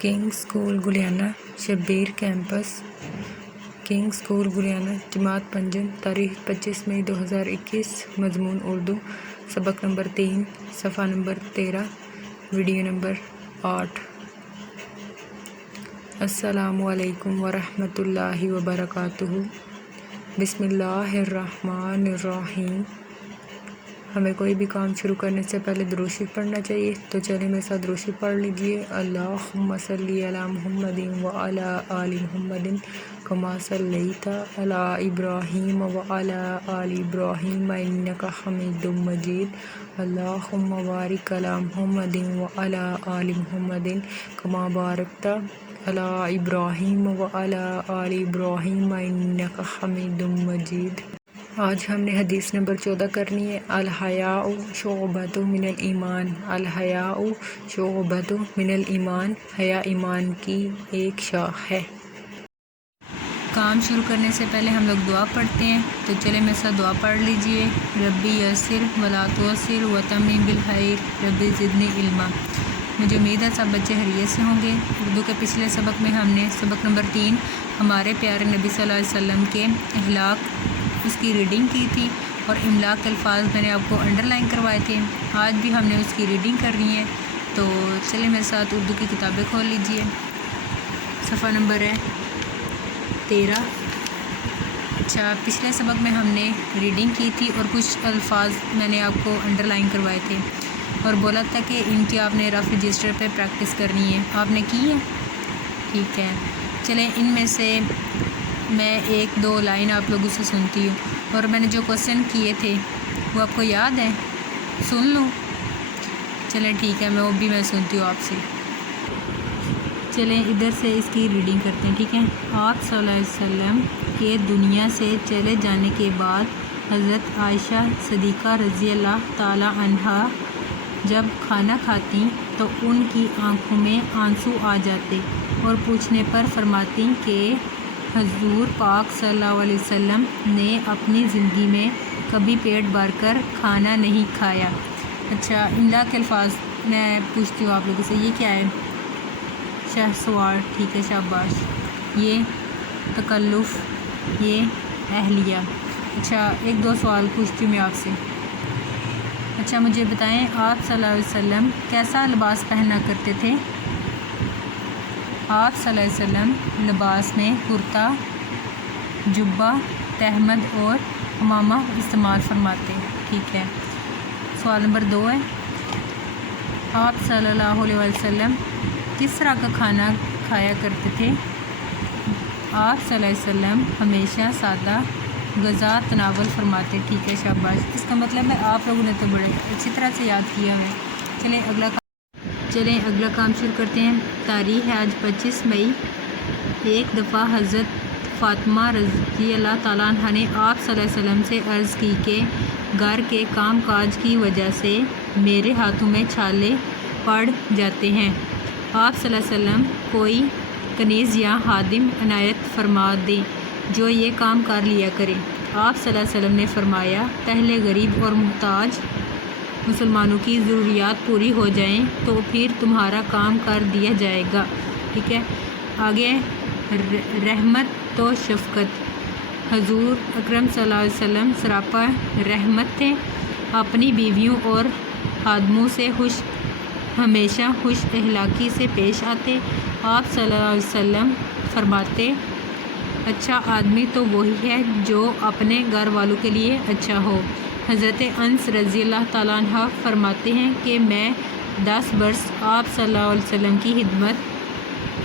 King school Guliana Shabbir campus king school Guliana जमात पंजम तारीख 25 मई 2021 मजमून उर्दू सबक नंबर 3 सफ़ा नंबर 13 वीडियो नंबर 8। अस्सलामु अलैकुम वरहमतुल्लाहि वबरकातुहू। बिस्मिल्लाहिर्रहमानिर्रहीम। हमें कोई भी काम शुरू करने से पहले दुरूद शरीफ पढ़ना चाहिए, तो चलिए मेरे साथ दुरूद शरीफ पढ़ लीजिए। अल्लाहुम्मा सल्ली अला मुहम्मदिन व अला आलि मुहम्मदिन कमा सल्लैता अला इब्राहीम व अला आलि इब्राहीम इन्नका हमीदुम मजीद। अल्लाहुम्मा बारिक अला मुहम्मदिन व अला आलि मुहम्मदिन कमा बारकता अला इब्राहीम व अला आलि इब्राहीम इन्नका हमीदुम मजीद। आज हमने हदीस नंबर 14 करनी है। अल हयाउ शुअबतु मिनल ईमान। अल हयाउ शुअबतु मिनल ईमान। हया ईमान की एक शाख है। काम शुरू करने से पहले हम लोग दुआ पढ़ते हैं, तो चले मेरे साथ दुआ पढ़ लीजिए। रब्बी यस्सिर वला तुअस्सिर व तम्मिम बिल खैर रब्बी ज़िदनी इल्मा। मुझे उम्मीद है सब बच्चे खैरियत से होंगे। उर्दू के पिछले सबक में हमने सबक नंबर 3 हमारे प्यारे नबी सल्लल्लाहु अलैहि वसल्लम के अखलाक उसकी रीडिंग की थी, और इमलाक के अल्फाज मैंने आपको अंडरलाइन करवाए थे। आज भी हमने उसकी रीडिंग करनी है, तो चलिए मेरे साथ उर्दू की किताबें खोल लीजिए। सफ़ा नंबर है 13। अच्छा, पिछले सबक में हमने रीडिंग की थी और कुछ अल्फाज मैंने आपको अंडरलाइन करवाए थे और बोला था कि इनकी आपने रफ रजिस्टर पे प्रैक्टिस करनी है। आपने की है? ठीक है। चलें, इनमें से मैं 1-2 लाइन आप लोगों से सुनती हूँ, और मैंने जो क्वेश्चन किए थे वो आपको याद है? सुन लूँ? चलें ठीक है, वो भी मैं सुनती हूँ आपसे। चलें इधर से इसकी रीडिंग करते हैं, ठीक है। आप सल्लल्लाहु अलैहि वसल्लम के दुनिया से चले जाने के बाद हज़रत आयशा सिद्दीक़ा रज़ी अल्लाह ताला अन्हा जब खाना खाती तो उनकी आंखों में आंसू आ जाते और पूछने पर फरमाती कि हजूर पाक सल्लल्लाहु अलैहि वसल्लम ने अपनी ज़िंदगी में कभी पेट भर कर खाना नहीं खाया। अच्छा, इमला के अल्फाज मैं पूछती हूँ आप लोगों से, ये क्या है? शहसवार, ठीक है, शाबाश। ये तकल्लुफ़, ये अहलिया। अच्छा, 1-2 सवाल पूछती हूँ मैं आपसे। अच्छा, मुझे बताएं आप सल्लल्लाहु अलैहि वसल्लम कैसा लिबास पहना करते थे? आप सल्लल्लाहु अलैहि वसल्लम लिबास में कुर्ता, जुब्बा, तहमद और हमामा इस्तेमाल फरमाते। ठीक है। सवाल नंबर 2 है, आप सल्लल्लाहु अलैहि वसल्लम किस तरह का खाना खाया करते थे? आप सल्लल्लाहु अलैहि वसल्लम हमेशा सादा ग़ज़ा तनावल फरमाते। ठीक है, शाबाश। इसका मतलब है आप लोगों ने तो बड़े अच्छी तरह से याद किया है। चलें अगला काम शुरू करते हैं। तारीख़ है आज 25 मई। एक दफ़ा हज़रत फ़ातिमा रज़ी अल्लाह ताला अन्हा ने आप सल्लल्लाहु अलैहि वसल्लम से अर्ज़ की कि घर के काम काज की वजह से मेरे हाथों में छाले पड़ जाते हैं। आप सल्लल्लाहु अलैहि वसल्लम कोई कनीज़ या हादिम इनायत फरमा दें जो ये काम कर लिया करे। आप सल्लल्लाहु अलैहि वसल्लम ने फरमाया, पहले गरीब और मुहताज मुसलमानों की ज़रूरियात पूरी हो जाएं तो फिर तुम्हारा काम कर दिया जाएगा। ठीक है। आगे रहमत तो शफ़क़त। हजूर अकरम सल्लल्लाहु अलैहि वसल्लम सरापा रहमत थे। अपनी बीवियों और खादमों से हमेशा खुश अखलाक़ी से पेश आते। आप सल्लल्लाहु अलैहि वसल्लम फरमाते, अच्छा आदमी तो वही है जो अपने घर वालों के लिए अच्छा हो। हज़रत अनस रज़ी अल्लाह ताला अन्हा फरमाते हैं कि मैं 10 बरस आप सल्लल्लाहु अलैहि वसल्लम की खिदमत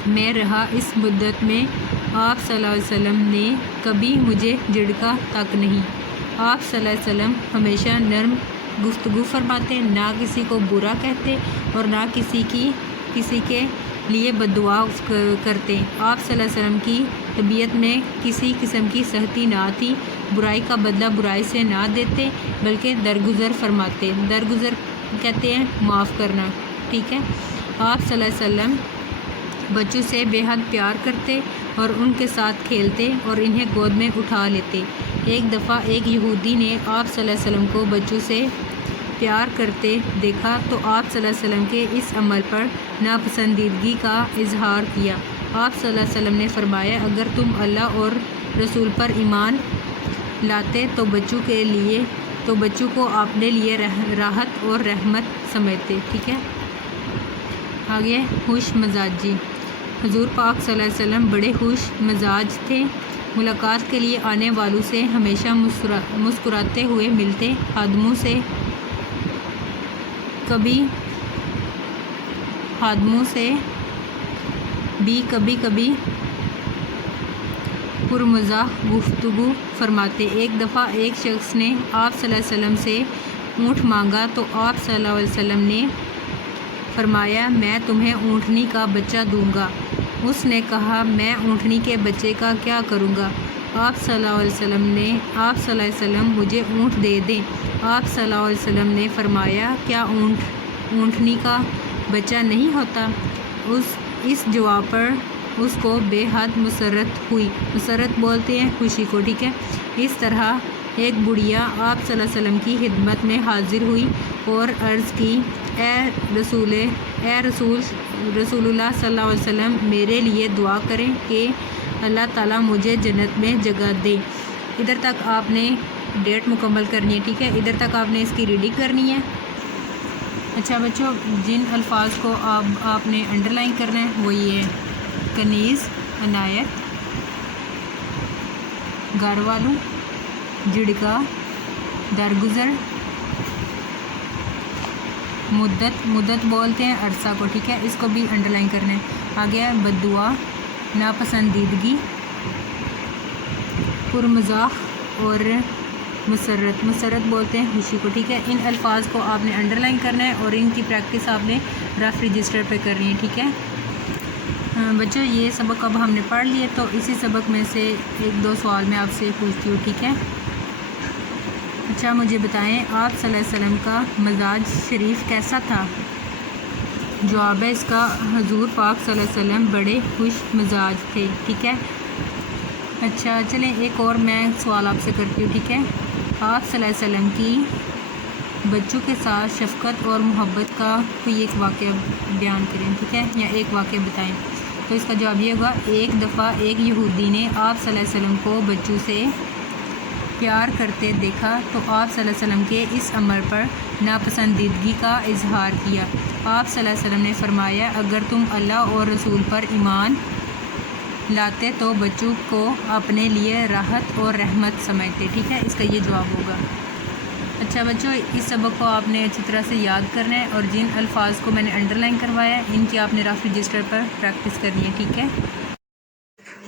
में रहा। इस मुद्दत में आप सल्लल्लाहु अलैहि वसल्लम ने कभी मुझे झिड़का तक नहीं। आप सल्लल्लाहु अलैहि वसल्लम हमेशा नर्म गुफ्तगू फरमाते, ना किसी को बुरा कहते और ना किसी के लिए बद्दुआ करते। आप सल्लल्लाहु अलैहि वसल्लम की तबीयत में किसी किस्म की सख्ती ना थी। बुराई का बदला बुराई से ना देते, बल्कि दरगुज़र फरमाते। दरगुज़र कहते हैं माफ़ करना। ठीक है। आप सल्लल्लाहु अलैहि वसल्लम बच्चों से बेहद प्यार करते और उनके साथ खेलते और इन्हें गोद में उठा लेते। एक दफ़ा एक यहूदी ने आप सल्लल्लाहु अलैहि वसल्लम को बच्चों से پیار کرتے دیکھا تو آپ صلی اللہ علیہ وسلم کے اس عمل پر ناپسندیدگی کا اظہار کیا۔ آپ صلی اللہ علیہ وسلم نے فرمایا اگر تم اللہ اور رسول پر ایمان لاتے تو بچوں کو اپنے لیے راحت اور رحمت سمجھتے۔ ٹھیک ہے، آگے خوش مزاجی۔ حضور پاک صلی اللہ علیہ وسلم بڑے خوش مزاج تھے، ملاقات کے لیے آنے والوں سے ہمیشہ مسکراتے ہوئے ملتے، خادموں سے بھی کبھی کبھی پرمزاح گفتگو فرماتے۔ ایک دفعہ ایک شخص نے آپ صلی اللہ علیہ وسلم سے اونٹ مانگا تو آپ صلی اللہ علیہ وسلم نے فرمایا میں تمہیں اونٹنی کا بچہ دوں گا۔ اس نے کہا میں اونٹنی کے بچے کا کیا کروں گا؟ آپ صلی اللہ علیہ وسلم مجھے اونٹ دے دیں۔ آپ صلی اللہ علیہ وسلم نے فرمایا کیا اونٹنی کا بچہ نہیں ہوتا؟ اس جواب پر اس کو بے حد مسرت ہوئی۔ مسرت بولتے ہیں خوشی کو۔ ٹھیک ہے، اس طرح ایک بڑھیا آپ صلی اللہ علیہ وسلم کی خدمت میں حاضر ہوئی اور عرض کی اے رسول اللہ صلی اللہ علیہ وسلم میرے لیے دعا کریں کہ اللہ تعالیٰ مجھے جنت میں جگہ دے۔ ادھر تک آپ نے ڈیٹ مکمل کرنی ہے۔ ٹھیک ہے، ادھر تک آپ نے اس کی ریڈنگ کرنی ہے۔ اچھا بچوں، جن الفاظ کو آپ نے انڈر لائن کرنا ہے وہ یہ ہے کنیز، عنایت، گھر والوں، جھڑکا، درگزر، مدت بولتے ہیں عرصہ کو۔ ٹھیک ہے، اس کو بھی انڈر لائن کرنا ہے۔ آگے ہے بددعا، ناپسندیدگی، پرمزاح اور مسرت بولتے ہیں خوشی کو۔ ٹھیک ہے، ان الفاظ کو آپ نے انڈر لائن کرنا ہے اور ان کی پریکٹس آپ نے رف رجسٹر پہ کرنی ہے۔ ٹھیک ہے بچوں، یہ سبق اب ہم نے پڑھ لیے تو اسی سبق میں سے ایک دو سوال میں آپ سے پوچھتی ہوں۔ ٹھیک ہے، اچھا مجھے بتائیں آپ صلی اللہ علیہ وسلم کا مزاج شریف کیسا تھا؟ جواب ہے اس کا حضور پاک صلی اللہ علیہ وسلم بڑے خوش مزاج تھے۔ ٹھیک ہے، اچھا چلیں ایک اور میں سوال آپ سے کرتی ہوں۔ ٹھیک ہے، آپ صلی اللہ علیہ وسلم کی بچوں کے ساتھ شفقت اور محبت کا کوئی ایک واقعہ بیان کریں۔ ٹھیک ہے، یا ایک واقعہ بتائیں۔ تو اس کا جواب یہ ہوگا ایک دفعہ ایک یہودی نے آپ صلی اللہ علیہ وسلم کو بچوں سے پیار کرتے دیکھا تو آپ صلی اللہ علیہ وسلم کے اس عمل پر ناپسندیدگی کا اظہار کیا۔ آپ صلی اللہ علیہ وسلم نے فرمایا اگر تم اللہ اور رسول پر ایمان لاتے تو بچوں کو اپنے لیے راحت اور رحمت سمجھتے۔ ٹھیک ہے، اس کا یہ جواب ہوگا۔ اچھا بچوں، اس سبق کو آپ نے اچھی طرح سے یاد کرنا ہے اور جن الفاظ کو میں نے انڈر لائن کروایا ہے ان کی آپ نے رف رجسٹر پر پریکٹس کرنی ہے۔ ٹھیک ہے،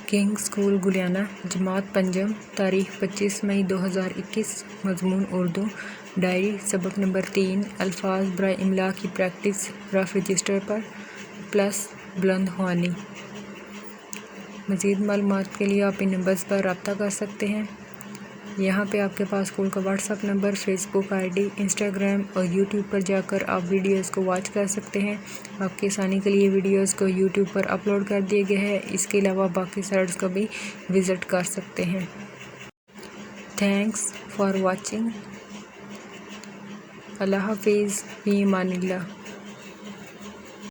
کنگ اسکول گلیانہ، جماعت پنجم، تاریخ 25 مئی 2021، مضمون اردو، ڈائری، سبق نمبر 3، الفاظ برائے املا کی پریکٹس رف رجسٹر پر پلس بلند خوانی۔ مزید معلومات کے لیے آپ ان نمبرز پر رابطہ کر سکتے ہیں۔ یہاں پہ آپ کے پاس اسکول کا WhatsApp number, Facebook ID, Instagram اور یوٹیوب پر جا کر آپ ویڈیوز کو واچ کر سکتے ہیں۔ آپ کی آسانی کے لیے ویڈیوز کو یوٹیوب پر اپلوڈ کر دیے گئے ہیں۔ اس کے علاوہ باقی سائٹس کو بھی وزٹ کر سکتے ہیں۔ Thanks for watching. اللہ حافظ، فی امان اللہ۔